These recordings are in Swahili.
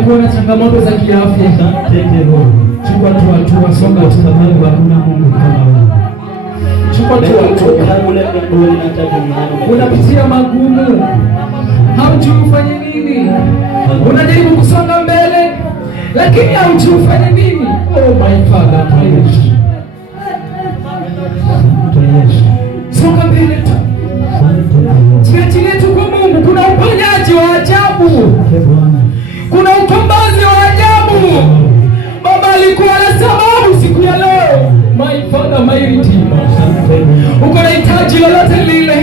umekuwa na changamoto za kiafya, chukua tu hatua, songa tu, sababu hakuna Mungu kama wewe. Chukua tu hatua. Unapitia magumu, haujui ufanye nini, unajaribu kusonga mbele lakini haujui ufanye nini. Oh my Father, praise. Songa mbele tu. Jiachilie tu kwa Mungu. Kuna uponyaji wa ajabu, kuna ukombozi wa ajabu. Baba alikuwa na sababu siku ya leo. My Father, my Redeemer. Uko na hitaji lolote lile,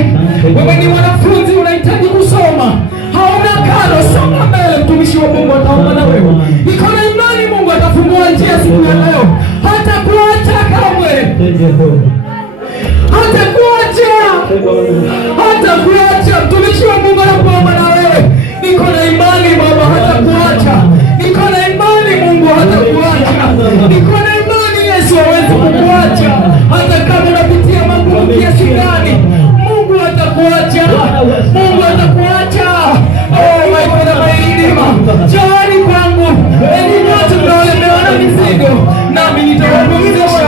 wewe ni mwanafunzi unahitaji kusoma, hauna karo, songa mbele, mtumishi wa Mungu ataomba na wewe. Iko na imani Mungu atafungua njia siku ya leo. Hata kuacha kamwe, hata kuacha, mtumishi wa Mungu anapoomba na wewe. Niko na imani Baba, hata kuacha. Niko na imani Mungu, hata kuacha. Niko na imani Yesu hawezi kukuacha, hata kama unapitia magumu kiasi gani. Mungu hatakuacha, Mungu hatakuacha. Oh my Father, my Redeemer, njooni kwangu enyi nyote mnaolemewa na mizigo, nami nitawapumzisha.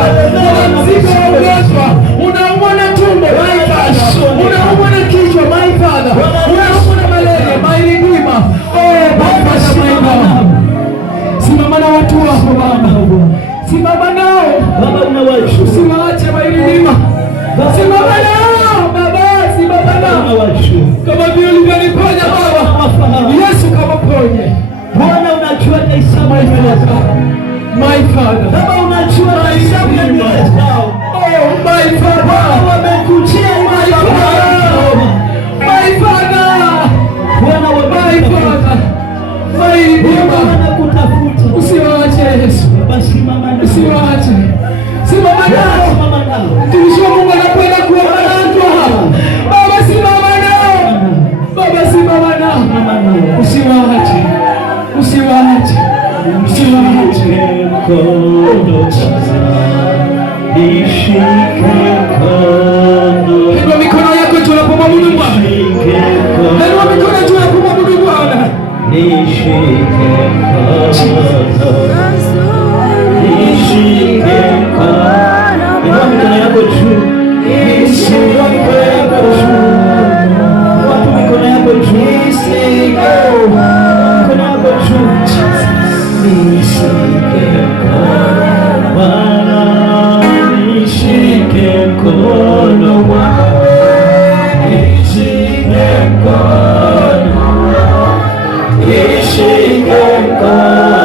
Una mzigo wa ugonjwa, unaumwa na tumbo, my Father, unaumwa na kichwa, my Father, unaumwa na malaria, my Redeemer. Oh my Father, my God, simama na watu wako Baba, simama nao Baba, unawajua, usiwaache my Redeemer, simama nao Baba, simama nao kama vile ulivyoniponya Baba. Yesu kama ponye Bwana, unajua na hesabu ya miaka, my Father, Baba unajua na hesabu ya miaka. Oh my Father, wamekujia my Father, my Father, Bwana wa my Father, my Redeemer, wanakutafuta. Usiwaache Yesu, usiwaache, simama nao. Mtumishi wa Mungu anakwenda kuomba na watu hapa Baba, simama nao Baba, simama nao, usiwaache, usiwaache, usiwaache. Inua mikono yako tunapomwabudu Bwana, inua mikono tunapomwabudu Bwana. Nishike mkono, inua mikono yako juu, inua mikono yako juu, watu mikono yako juu, mikono yako juu. Nishike mkono Bwana, nishike mkono Bwana, nishike mkono, nishike mkono.